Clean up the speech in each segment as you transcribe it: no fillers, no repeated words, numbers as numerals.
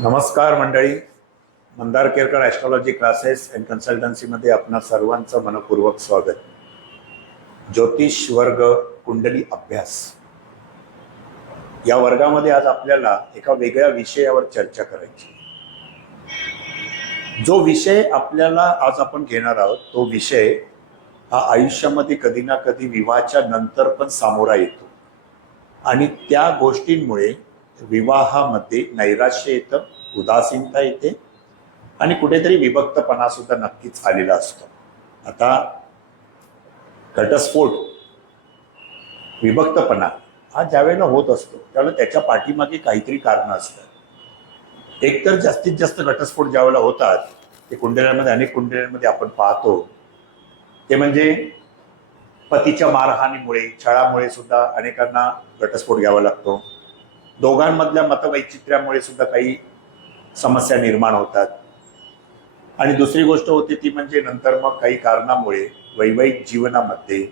नमस्कार मंडळी. Mandar Kerkar astrology classes and कन्सल्टन्सीमध्ये आपणा सर्वांचं मनपूर्वक स्वागत. ज्योतिष वर्ग कुंडली अभ्यास या वर्गामध्ये आज आपल्याला एका वेगळ्या विषयावर चर्चा करायची. जो विषय आपल्याला आज आपण घेणार आहोत तो विषय हा आयुष्यामध्ये कधी ना कधी विवाहाच्या नंतर पण सामोरा येतो आणि त्या गोष्टींमुळे विवाहामध्ये नैराश्य येतं, उदासीनता येते आणि कुठेतरी विभक्तपणा सुद्धा नक्कीच आलेला असतो. आता घटस्फोट, विभक्तपणा हा ज्यावेळेला होत असतो त्यावेळेला त्याच्या पाठीमागे काहीतरी कारणं असतात. एकतर जास्तीत जास्त घटस्फोट ज्यावेळेला होतात ते कुंडल्यांमध्ये, अनेक कुंडल्यांमध्ये आपण पाहतो, ते म्हणजे पतीच्या मारहाणीमुळे, छळामुळे सुद्धा अनेकांना घटस्फोट घ्यावा लागतो. दोघांमधल्या मतवैचित्र्यामुळे सुद्धा काही समस्या निर्माण होतात. आणि दुसरी गोष्ट होती ती म्हणजे नंतर मग काही कारणामुळे वैवाहिक जीवनामध्ये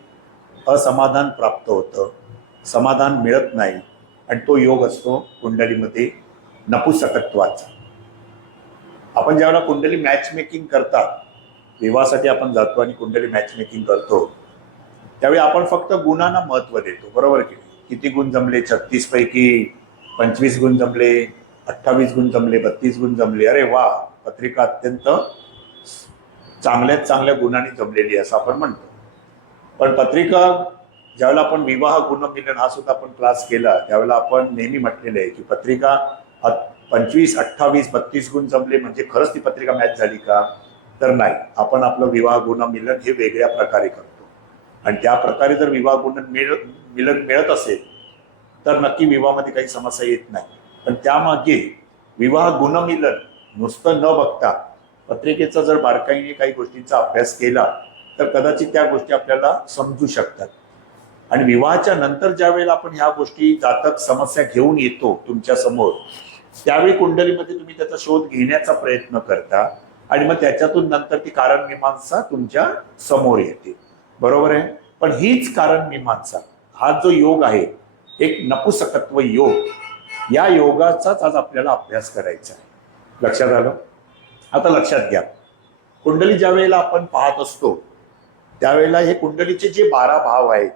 असमाधान प्राप्त होतं, समाधान मिळत नाही आणि तो योग असतो कुंडलीमध्ये नपुंसकत्वाचा. आपण ज्यावेळेला कुंडली मॅच मेकिंग करतात, विवाहासाठी आपण जातो आणि कुंडली मॅच मेकिंग करतो, त्यावेळी आपण फक्त गुणांना महत्त्व देतो, बरोबर की नाही? किती गुण जमले? 36 पैकी 25 गुण जमले, 28 गुण जमले, 32 गुण जमले, अरे वा, पत्रिका अत्यंत चांगल्यात चांगल्या गुणांनी जमलेली असं आपण म्हणतो. पण पत्रिका ज्यावेळेला आपण विवाह गुणमिलन हा सुद्धा आपण क्लास केला त्यावेळेला आपण नेहमी म्हटलेलं आहे की पत्रिका 25, 28, 32 गुण जमले म्हणजे खरंच ती पत्रिका मॅच झाली का? तर नाही. आपण आपलं विवाह गुणमिलन हे वेगळ्या प्रकारे करतो आणि त्या प्रकारे जर विवाह गुणमिलन मिळत असेल तर नक्की विवाहामध्ये काही समस्या येत नाही. पण त्यामागे विवाह गुणमिलन नुसतं न बघता पत्रिकेचा जर बारकाईने काही गोष्टींचा अभ्यास केला तर कदाचित त्या गोष्टी आपल्याला समजू शकतात. आणि विवाहाच्या नंतर ज्या वेळेला आपण ह्या गोष्टी, जातक समस्या घेऊन येतो तुमच्या समोर, त्यावेळी कुंडलीमध्ये तुम्ही त्याचा शोध घेण्याचा प्रयत्न करता आणि मग त्याच्यातून नंतर ती कारण मीमांसा तुमच्या समोर येते, बरोबर आहे? पण हीच कारण मीमांसा, हा जो योग आहे, एक नपुंसकत्व योग, या योगाचाच आज आपल्याला अभ्यास करायचा आहे. लक्षात आलं? आता लक्षात घ्या, कुंडली ज्या वेळेला आपण पाहत असतो त्यावेळेला हे कुंडलीचे जे 12 भाव आहेत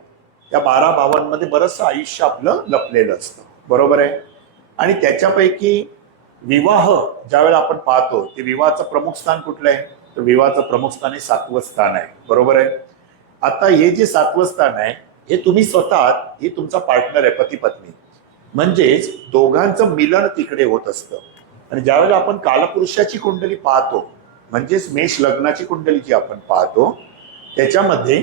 त्या 12 भावांमध्ये बरंचसं आयुष्य आपलं लपलेलं असतं, बरोबर आहे? आणि त्याच्यापैकी विवाह ज्यावेळेला आपण पाहतो ते विवाहाचं प्रमुख स्थान कुठलं आहे? तर विवाहाचं प्रमुख स्थान हे 7वं स्थान आहे, बरोबर आहे? आता हे जे 7वं स्थान आहे हे तुम्ही स्वतः, हे तुमचा पार्टनर आहे, पती पत्नी, म्हणजेच दोघांचं मिलन तिकडे होत असतं. आणि ज्यावेळेला आपण कालपुरुषाची कुंडली पाहतो, म्हणजेच मेष लग्नाची कुंडली जी आपण पाहतो, त्याच्यामध्ये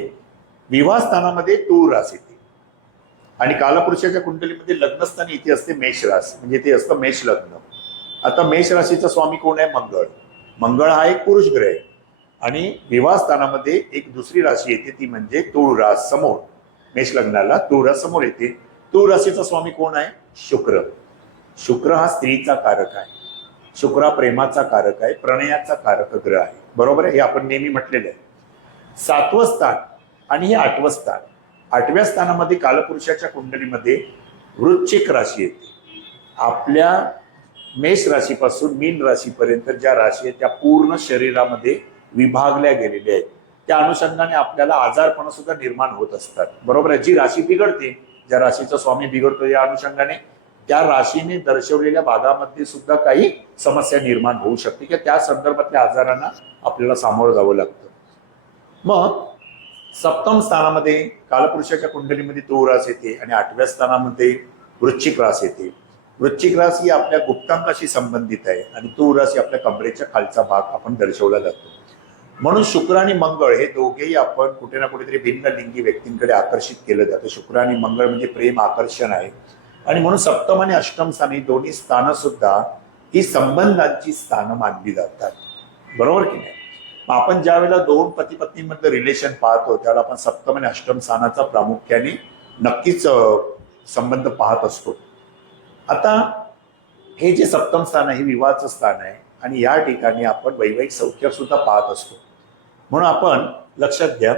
विवाह स्थानामध्ये तूळ रास येते आणि कालपुरुषाच्या कुंडलीमध्ये लग्नस्थानी इथे असते मेष रास, म्हणजे ते असतं मेष लग्न. आता मेष राशीचा स्वामी कोण आहे? मंगळ. मंगळ हा एक पुरुष ग्रह आहे आणि विवाह स्थानामध्ये एक दुसरी राशी येते ती म्हणजे तूळ रास. समोर मेष लग्नाला तूळ रास समोर येते. तूळ राशीचा स्वामी कोण आहे? शुक्र. शुक्र हा स्त्रीचा कारक आहे, शुक्र हा प्रेमाचा कारक आहे, प्रणयाचा कारक ग्रह आहे, बरोबर आहे? हे आपण नेहमी म्हटलेलं आहे. 7वं स्थान आणि हे 8वं स्थान. 8व्या स्थानामध्ये कालपुरुषाच्या कुंडलीमध्ये वृश्चिक राशी येते. आपल्या मेष राशीपासून मीन राशीपर्यंत ज्या राशी आहेत त्या पूर्ण शरीरामध्ये विभागल्या गेलेल्या आहेत. त्या अनुषंगाने आपल्याला आजारपण सुद्धा निर्माण होत असतात, बरोबर आहे? जी राशी बिघडते, ज्या राशीचा स्वामी बिघडतो, या अनुषंगाने त्या राशीने दर्शवलेल्या भागामध्ये सुद्धा काही समस्या निर्माण होऊ शकते किंवा त्या संदर्भातल्या आजारांना आपल्याला सामोरं जावं लागतं. मग 7म स्थानामध्ये कालपुरुषाच्या कुंडलीमध्ये तूळ रास येते आणि 8व्या स्थानामध्ये वृश्चिक रास येते. वृश्चिक रास ही आपल्या गुप्तांकाशी संबंधित आहे आणि तूळ रास ही आपल्या कमरेच्या खालचा भाग आपण दर्शवला जातो. म्हणून शुक्र आणि मंगळ हे दोघेही आपण कुठे ना कुठेतरी भिन्न लिंगी व्यक्तींकडे आकर्षित केलं जातं. शुक्र आणि मंगळ म्हणजे प्रेम, आकर्षण आहे. आणि म्हणून 7म आणि 8म स्थान ही दोन्ही स्थानं सुद्धा ही संबंधांची स्थानं मानली जातात, बरोबर की नाही? मग आपण ज्या वेळेला दोन पती पत्नीमधलं रिलेशन पाहतो त्यावेळेला आपण 7म आणि 8म स्थानाचा प्रामुख्याने नक्कीच संबंध पाहत असतो. आता हे जे 7म स्थान आहे हे विवाहाचं स्थान आहे आणि या ठिकाणी आपण वैवाहिक सौख्य सुद्धा पाहत असतो. म्हणून आपण लक्षात घ्या,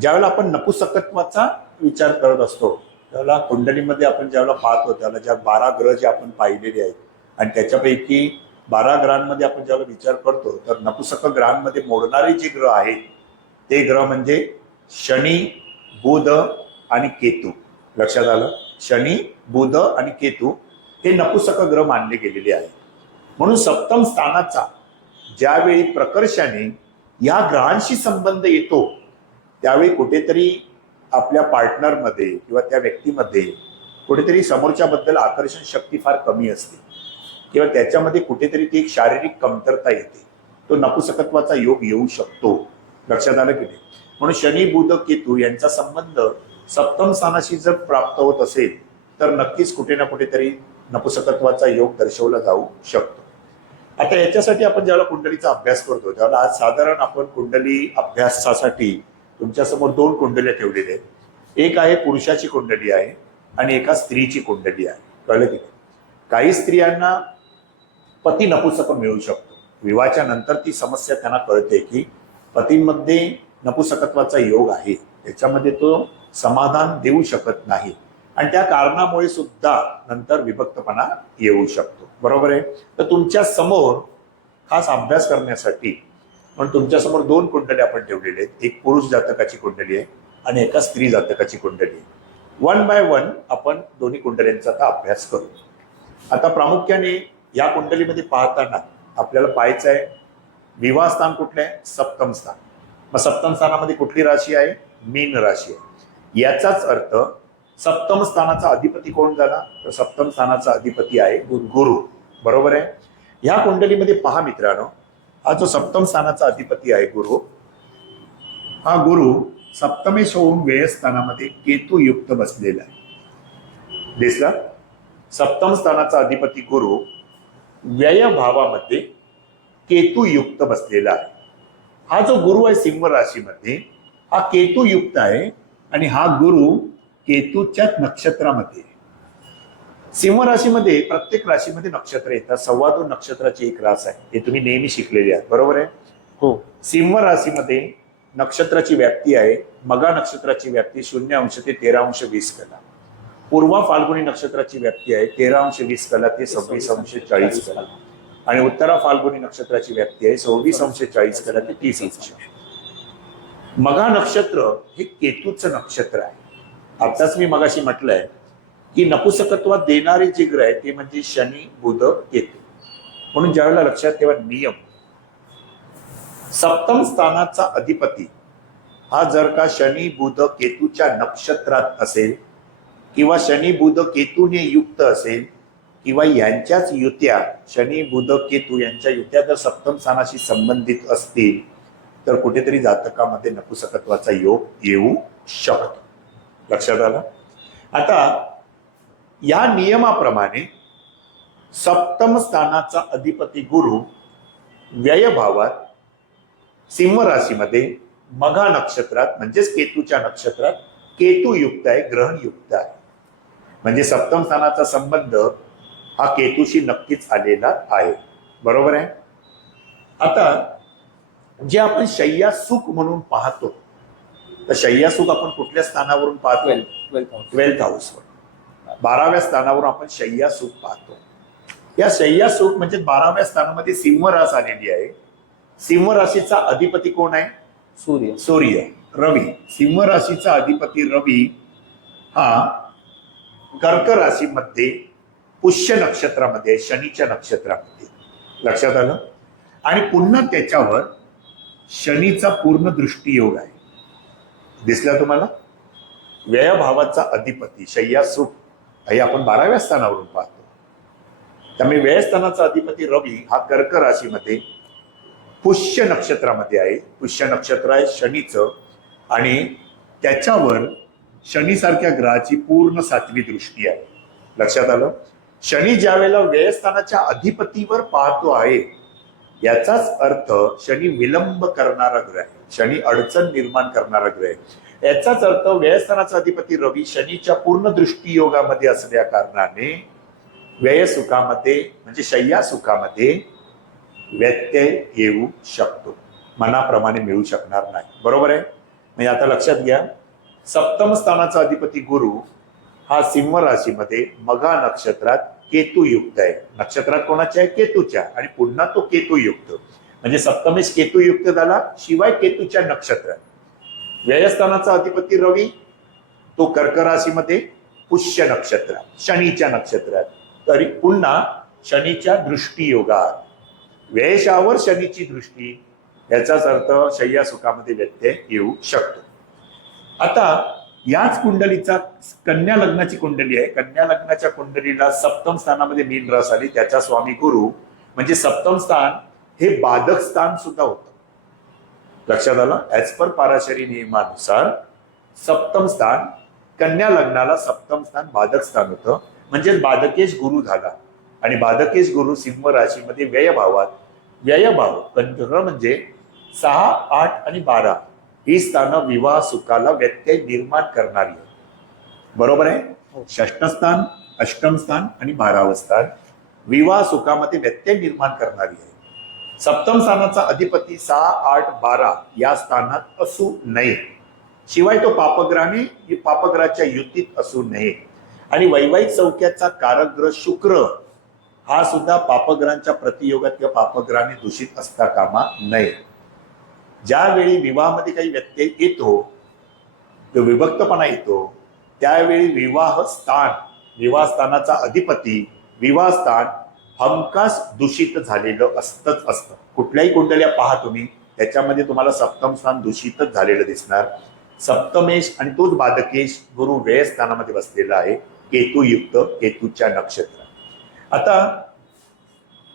ज्यावेळेला आपण नपुंसकत्वाचा विचार करत असतो त्यावेळेला कुंडलीमध्ये आपण ज्यावेळेला पाहतो त्यावेळेला ज्या 12 ग्रह जे आपण पाहिलेले आहेत आणि त्याच्यापैकी 12 ग्रहांमध्ये आपण ज्यावेळेला विचार करतो तर नपुसक ग्रहांमध्ये मोडणारे जे ग्रह आहेत ते ग्रह म्हणजे शनी, बुध आणि केतू. लक्षात आलं? शनी, बुध आणि केतू हे नपुसक ग्रह मानले गेलेले आहेत. म्हणून सप्तम स्थानाचा ज्यावेळी प्रकर्षाने या ग्रहांशी संबंध येतो त्यावेळी कुठेतरी आपल्या पार्टनरमध्ये किंवा त्या व्यक्तीमध्ये कुठेतरी समोरच्याबद्दल आकर्षण शक्ती फार कमी असते किंवा त्याच्यामध्ये कुठेतरी ती एक शारीरिक कमतरता येते. तो नपुसकत्वाचा योग येऊ शकतो. लक्षात आलं की नाही? म्हणून शनी, बुध, केतू यांचा संबंध सप्तम स्थानाशी जर प्राप्त होत असेल तर नक्कीच कुठे ना कुठेतरी नपुसकत्वाचा योग दर्शवला जाऊ शकतो. आता याच्यासाठी आपण ज्यावेळेला कुंडलीचा अभ्यास करतो त्यावेळेला आज साधारण आपण कुंडली अभ्यासासाठी तुमच्यासमोर 2 कुंडल्या ठेवलेल्या आहेत. एक आहे पुरुषाची कुंडली आहे आणि एका स्त्रीची कुंडली आहे. कळलं की? काही स्त्रियांना पती नपुसक मिळू शकतो. विवाहाच्या नंतर ती समस्या त्यांना कळते की पतीमध्ये नपुसकत्वाचा योग आहे, त्याच्यामध्ये तो समाधान देऊ शकत नाही आणि त्या कारणामुळे सुद्धा नंतर विभक्तपणा येऊ शकतो. बरोबर आहे? तर तुमच्या समोर खास अभ्यास करण्यासाठी म्हणून तुमच्या समोर 2 कुंडली आपण ठेवलेले आहेत. एक पुरुष जातकाची कुंडली आहे आणि एका स्त्री जातकाची कुंडली आहे. 1 बाय 1 आपण दोन्ही कुंडल्यांचा आता अभ्यास करू. आता प्रामुख्याने या कुंडलीमध्ये पाहताना आपल्याला पाहायचं आहे विवाह स्थान कुठलं आहे? सप्तम स्थान. मग सप्तम स्थानामध्ये कुठली राशी आहे? मीन राशी आहे. याचाच अर्थ सप्तम स्थानाचा अधिपती कोण झाला? तर सप्तम स्थानाचा अधिपती आहे गुरु. बरोबर आहे? ह्या कुंडलीमध्ये पहा मित्रांनो, हा जो सप्तम स्थानाचा अधिपती आहे गुरु, हा गुरु सप्तमेश होऊन व्ययस्थानामध्ये केतू युक्त बसलेला आहे. दिसला? सप्तम स्थानाचा अधिपती गुरु व्यय भावामध्ये केतू युक्त बसलेला आहे. हा जो गुरु आहे सिंह राशीमध्ये हा केतू युक्त आहे आणि हा गुरु केतूच्या नक्षत्रामध्ये. सिंह राशीमध्ये प्रत्येक राशीमध्ये नक्षत्र येतात. 2.25 नक्षत्राची एक रास आहे. हे तुम्ही नेहमी शिकलेले आहात. बरोबर आहे? हो. सिंह राशीमध्ये नक्षत्राची व्याप्ती आहे. मगा नक्षत्राची व्याप्ती 0 अंश ते 13 अंश 20 कला. पूर्वा फाल्गुनी नक्षत्राची व्याप्ती आहे 13 अंश 20 कला ते 26 अंश 40 कला आणि उत्तरा फाल्गुनी नक्षत्राची व्याप्ती आहे 26 अंश 40 कला ते 30 अंश. मगा नक्षत्र हे केतूचं नक्षत्र आहे. आताच मी मगाशी म्हटलंय की नपुसकत्वात देणारे जे ग्रह आहेत ते म्हणजे शनी, बुध, केतू. म्हणून ज्यावेळेला लक्षात ठेवा नियम, सप्तम स्थानाचा अधिपती हा जर का शनी, बुध, केतूच्या नक्षत्रात असेल किंवा शनी, बुध, केतूने युक्त असेल किंवा यांच्याच युत्या शनी, बुध, केतू यांच्या युत्या जर सप्तम स्थानाशी संबंधित असतील तर कुठेतरी जातकामध्ये नपुसकत्वाचा योग येऊ शकतो. लक्षात आलं? आता या नियमाप्रमाणे सप्तम स्थानाचा अधिपती गुरु व्यय भावात सिंह राशीमध्ये मघा नक्षत्रात म्हणजेच केतूच्या नक्षत्रात केतू युक्त आहे, ग्रहण युक्त आहे. म्हणजे सप्तम स्थानाचा संबंध हा केतूशी नक्कीच आलेला आहे. बरोबर आहे? आता जे आपण शय्या सुख म्हणून पाहतो तर शय्या सुख आपण कुठल्या स्थानावरून पाहतो? 12th हाऊसवर. 12व्या स्थानावरून आपण शय्या सुख पाहतो. या शय्या सुख म्हणजे 12व्या स्थानामध्ये सिंह रास आलेली आहे. सिंह राशीचा अधिपती कोण आहे? सूर्य, रवी. सिंह राशीचा अधिपती रवी हा कर्क राशीमध्ये पुष्य नक्षत्रामध्ये, शनीच्या नक्षत्रामध्ये. लक्षात आलं? आणि पुन्हा त्याच्यावर शनीचा पूर्ण दृष्टीयोग आहे. दिसला तुम्हाला? व्ययभावाचा अधिपती शय्या सुख हे आपण 12व्या स्थानावरून पाहतो. त्यामुळे व्ययस्थानाचा अधिपती रवी हा कर्क राशीमध्ये पुष्य नक्षत्रामध्ये आहे. पुष्य नक्षत्र आहे शनीचं आणि त्याच्यावर शनीसारख्या ग्रहाची पूर्ण 7वी दृष्टी आहे. लक्षात आलं? शनी ज्या वेळेला व्ययस्थानाच्या अधिपतीवर पाहतो आहे याचाच अर्थ शनी विलंब करणारा ग्रह आहे. शनी अडचण निर्माण करणारा ग्रह आहे. याचाच अर्थ व्ययस्थानाचा अधिपती रवी शनीच्या पूर्ण दृष्टी योगामध्ये असल्या कारणाने व्यय सुखामध्ये म्हणजे शय्या सुखामध्ये व्यत्यय येऊ शकतो. मनाप्रमाणे मिळू शकणार नाही. बरोबर आहे? म्हणजे आता लक्षात घ्या, सप्तम स्थानाचा अधिपती गुरु हा सिंह राशीमध्ये मघा नक्षत्रात केतुयुक्त आहे. नक्षत्रात कोणाच्या आहे? केतूच्या. आणि पुन्हा तो केतुयुक्त म्हणजे सप्तमेश केतुयुक्त झाला. शिवाय केतूच्या नक्षत्रात व्ययस्थानाचा अधिपती रवी, तो कर्क राशीमध्ये पुष्य नक्षत्रात, शनीच्या नक्षत्रात. तरी पुन्हा शनीच्या दृष्टी योगात, व्ययशावर शनीची दृष्टी, याचाच अर्थ शय्या सुखामध्ये व्यत्यय येऊ शकतो. आता याच कुंडलीचा कन्या लग्नाची कुंडली आहे. कन्या लग्नाच्या कुंडलीला सप्तम स्थानामध्ये मीन रास आली, त्याचा स्वामी गुरु, म्हणजे सप्तम स्थान हे बाधक स्थान सुद्धा होतं. लक्षात आलं? ऍज पर पाराशरी नियमानुसार सप्तम स्थान कन्या लग्नाला सप्तम स्थान बाधक स्थान होतं. म्हणजे बाधकेश गुरु झाला. आणि बाधकेश गुरु सिंह राशीमध्ये व्ययभावात, व्ययभाव कंत्र म्हणजे 6, 8 आणि 12 ही स्थानं विवाह सुखाला व्यत्यय निर्माण करणारी आहे. बरोबर आहे? षष्ठ स्थान, अष्टम स्थान आणि 12वं स्थान विवाह सुखामध्ये व्यत्यय निर्माण करणारी आहे. सप्तम स्थानाचा अधिपती 6, 8, 12 या स्थानात असू नये. शिवाय तो पापग्रहाने पापग्रहाच्या युतीत असू नये. आणि वैवाहिक सौख्याचा कारक ग्रह शुक्र हा सुद्धा पापग्रहांच्या प्रतियोगात किंवा पापग्रहाने दूषित असता कामा नये. ज्यावेळी विवाहामध्ये काही व्यत्यय येतो, विभक्तपणा येतो, त्यावेळी विवाह स्थानाचा अधिपती, विवाह स्थान हमखास दूषित झालेलं असतं. कुठल्याही कुंडल्या पहा तुम्ही, त्याच्यामध्ये तुम्हाला सप्तम स्थान दूषितच झालेलं दिसणार. सप्तमेश आणि तोच बाधकेश गुरु व्यय स्थानामध्ये बसलेला आहे, केतुयुक्त, केतूच्या नक्षत्रात. आता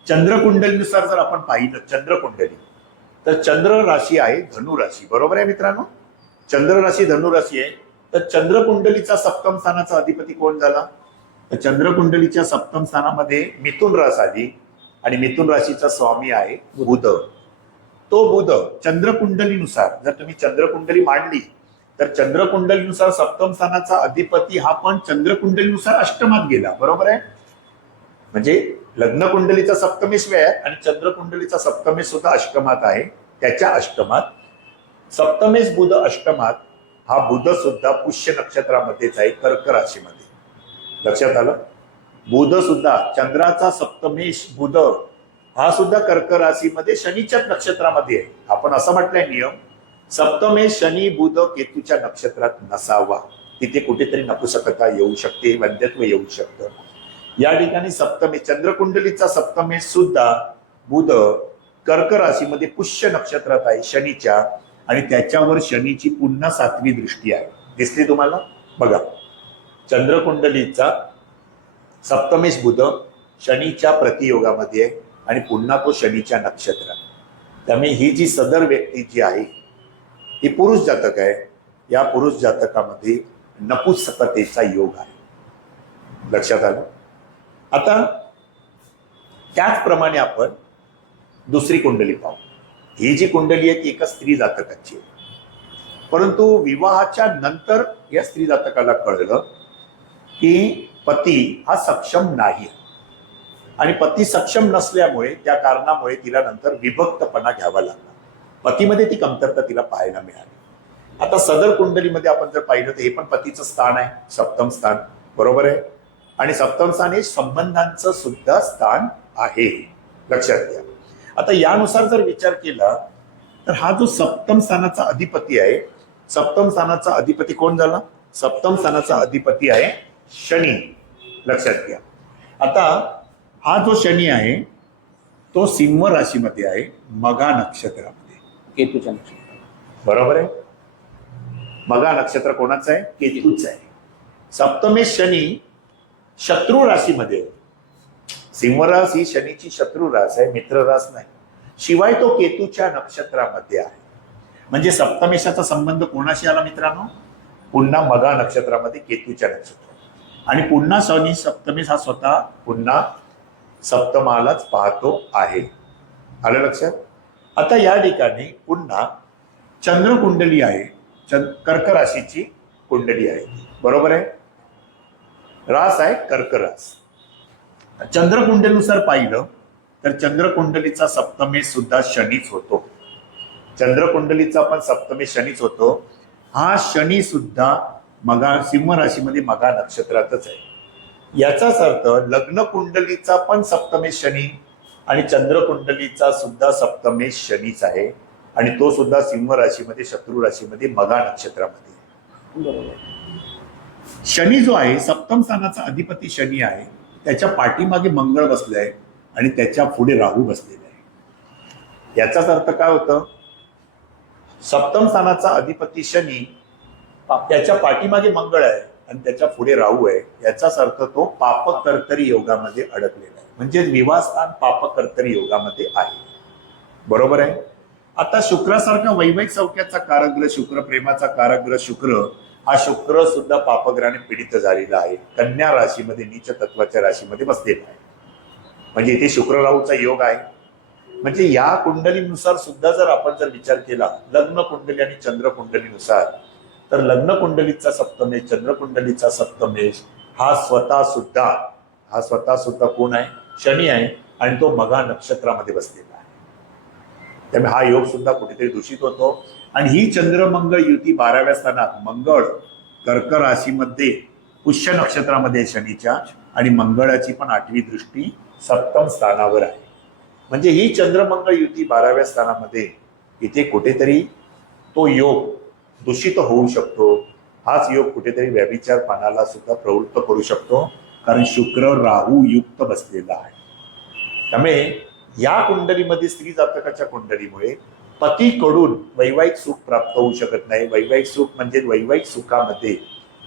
चंद्रकुंडलीनुसार जर आपण पाहिलं चंद्रकुंडली, तर चंद्र राशी आहे धनु राशी. बरोबर आहे मित्रांनो? चंद्र राशी धनु राशी आहे. तर चंद्रकुंडलीचा सप्तम स्थानाचा अधिपती कोण झाला? तर चंद्रकुंडलीच्या सप्तम स्थानामध्ये मिथुन रास आली आणि मिथुन राशीचा स्वामी आहे बुध. तो बुध चंद्रकुंडलीनुसार जर तुम्ही चंद्रकुंडली मांडली तर चंद्रकुंडलीनुसार सप्तम स्थानाचा अधिपती हा पण चंद्रकुंडलीनुसार अष्टमात गेला. बरोबर आहे? म्हणजे लग्न कुंडलीचा सप्तमेश व्यय आणि चंद्रकुंडलीचा सप्तमेश सुद्धा अष्टमात आहे. त्याच्या अष्टमात सप्तमेश बुध अष्टमात, हा बुध सुद्धा पुष्य नक्षत्रामध्येच आहे, कर्क राशीमध्ये. लक्षात आलं? बुध सुद्धा चंद्राचा सप्तमेश बुध हा सुद्धा कर्क राशीमध्ये शनीच्याच नक्षत्रामध्ये आहे. आपण असं म्हटलंय नियम, सप्तमेश शनी बुध केतूच्या नक्षत्रात नसावा. तिथे कुठेतरी नपुसकता येऊ शकते, वंध्यत्व येऊ शकतं. या ठिकाणी सप्तमेश चंद्रकुंडलीचा सप्तमेश सुद्धा बुध कर्क राशीमध्ये पुष्य नक्षत्रात आहे शनीच्या, आणि त्याच्यावर शनीची पुन्हा 7वी दृष्टी आहे. दिसली तुम्हाला? बघा, चंद्रकुंडलीचा सप्तमेश बुध शनीच्या प्रतियोगामध्ये आहे आणि पुन्हा तो शनीच्या नक्षत्रात. त्यामुळे ही जी सदर व्यक्ती जी आहे ही पुरुष जातक आहे. या पुरुष जातकामध्ये नपुंसकतेचा योग आहे. लक्षात आलं? आता त्याचप्रमाणे आपण दुसरी कुंडली पाहू. ही जी कुंडली आहे ती एका स्त्री जातकाची आहे. परंतु विवाहाच्या नंतर या स्त्री जातकाला कळलं की पती हा सक्षम नाही, आणि पती सक्षम नसल्यामुळे त्या कारणामुळे तिला नंतर विभक्तपणा घ्यावा लागला. पतीमध्ये ती कमतरता तिला पाहायला मिळाली. आता सदर कुंडलीमध्ये आपण जर पाहिलं तर हे पण पतीचं स्थान आहे, सप्तम स्थान. बरोबर आहे? आणि सप्तम स्थान हे संबंधांचं सुद्धा स्थान आहे. लक्षात घ्या. आता यानुसार जर विचार केला तर हा जो सप्तम स्थानाचा अधिपती आहे, सप्तम स्थानाचा अधिपती कोण झाला? सप्तम स्थानाचा अधिपती आहे शनी. लक्षात घ्या. आता हा जो शनी आहे तो सिंह राशीमध्ये आहे, मघा नक्षत्रामध्ये, केतूच्या नक्षत्रात. बरोबर आहे? मघा नक्षत्र कोणाचं आहे? केतूचं आहे. सप्तमेश शनी शत्रू राशीमध्ये आहे. सिंह रास ही शनीची शत्रू रास आहे, मित्र रास नाही. शिवाय तो केतूच्या नक्षत्रामध्ये आहे. म्हणजे सप्तमेशाचा संबंध कोणाशी आला मित्रांनो? पुन्हा मघा नक्षत्रामध्ये केतूच्या नक्षत्रात. आणि पुन्हा शनी सप्तमेश हा स्वतः पुन्हा सप्तमालाच पाहतो आहे. आलं लक्षात? आता या ठिकाणी पुन्हा चंद्रकुंडली आहे, कर्क राशीची कुंडली आहे. बरोबर आहे? रास आहे कर्क रास. चंद्रकुंडलीनुसार पाहिलं तर चंद्रकुंडलीचा सप्तमेश सुद्धा शनीच होतो. चंद्रकुंडलीचा पण सप्तमेश शनीच होतो. हा शनी सुद्धा मघा सिंह राशीमध्ये मघा नक्षत्रातच आहे. याचाच अर्थ लग्न कुंडलीचा पण सप्तमेश शनी आणि चंद्र कुंडलीचा सुद्धा सप्तमेश शनीच आहे, आणि तो सुद्धा सिंह राशीमध्ये, शत्रू राशीमध्ये, मघा नक्षत्रामध्ये. बरोबर. शनी जो आहे सप्तम स्थानाचा अधिपती शनी आहे, त्याच्या पाठीमागे मंगळ बसलाय आणि त्याच्या पुढे राहू बसलेला आहे. याचाच अर्थ काय होतं, सप्तम स्थानाचा अधिपती शनी, त्याच्या पाठीमागे मंगळ आहे आणि त्याच्या पुढे राहू आहे. याचाच अर्थ तो पापकर्तरी योगामध्ये अडकलेला आहे, म्हणजे विवाह स्थान पापकर्तरी योगामध्ये आहे. बरोबर आहे. आता शुक्रासारखा वैवाहिक सौख्याचा कारग्रह शुक्र, प्रेमाचा कारग्रह शुक्र, हा शुक्र सुद्धा पापग्रहाने पीडित झालेला आहे. कन्या राशीमध्ये, नीच तत्वाच्या राशीमध्ये बसलेला आहे. म्हणजे इथे शुक्र राहूचा योग आहे. म्हणजे या कुंडलीनुसार सुद्धा जर आपण जर विचार केला लग्न कुंडली आणि चंद्र कुंडलीनुसार, तर लग्न कुंडलीचा सप्तमेश, चंद्र कुंडलीचा सप्तमेश हा स्वतः सुद्धा कोण आहे, शनी आहे, आणि तो मघा नक्षत्रामध्ये बसलेला आहे. त्यामुळे हा योग सुद्धा कुठेतरी दूषित होतो. आणि ही चंद्र मंगळ युती 12व्या स्थानात, मंगळ कर्क राशीमध्ये पुष्य नक्षत्रामध्ये शनीच्या, आणि मंगळाची पण 8वी दृष्टी सप्तम स्थानावर आहे. म्हणजे ही चंद्रमंगळ युती 12व्या स्थानामध्ये, इथे कुठेतरी तो योग दूषित होऊ शकतो. हाच योग कुठेतरी व्यभिचारपणाला सुद्धा प्रवृत्त करू शकतो, कारण शुक्र राहू युक्त बसलेला आहे. त्यामुळे या कुंडलीमध्ये, स्त्री जातकाच्या कुंडलीमुळे पतीकडून वैवाहिक सुख प्राप्त होऊ शकत नाही. वैवाहिक सुख म्हणजे वैवाहिक सुखामध्ये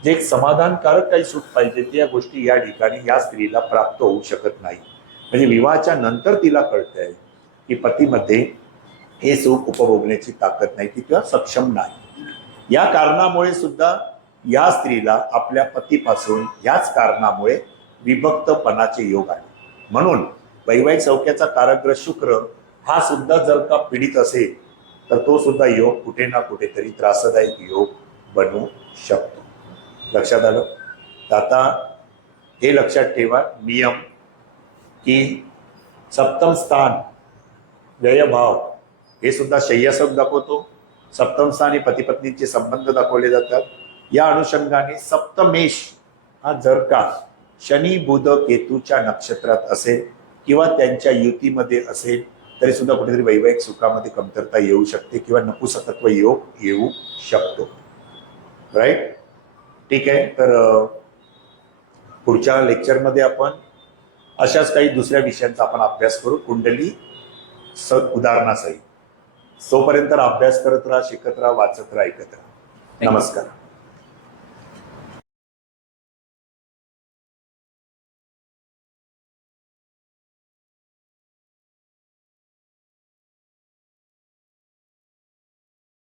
जे एक समाधानकारक काही सुख पाहिजे, त्या गोष्टी या ठिकाणी या स्त्रीला प्राप्त होऊ शकत नाही. म्हणजे विवाहाच्या नंतर तिला कळतंय की पतीमध्ये हे सुख उपभोगण्याची ताकद नाही, ती किंवा सक्षम नाही. या कारणामुळे सुद्धा या स्त्रीला आपल्या पतीपासून याच कारणामुळे विभक्तपणाचे योग आहे. म्हणून वैवाहिक सौख्याचा कारग्रह शुक्र हा सुद्धा जर का पीडित असेल, तर तो सुद्धा योग कुठे ना कुठेतरी त्रासदायक योग बनू शकतो. लक्षात आलं. तर आता हे लक्षात ठेवा नियम, की सप्तम स्थान व्ययभाव हे सुद्धा शय्यासुख दाखवतो. सप्तम स्थानी पती पत्नीचे संबंध दाखवले जातात. या अनुषंगाने सप्तमेश हा जर का शनी बुध केतूच्या नक्षत्रात असेल किंवा त्यांच्या युतीमध्ये असेल, तरी सुद्धा कुठेतरी वैवाहिक सुखामध्ये कमतरता येऊ शकते किंवा नपुंसकत्व योग येऊ शकतो. राईट. ठीक आहे. तर पुढच्या लेक्चरमध्ये आपण अशाच काही दुसऱ्या विषयांचा आपण अभ्यास करू, कुंडली उदाहरणासहित. तोपर्यंत अभ्यास करत राहा, शिकत राहा, वाचत राहा, ऐकत राहा. नमस्कार.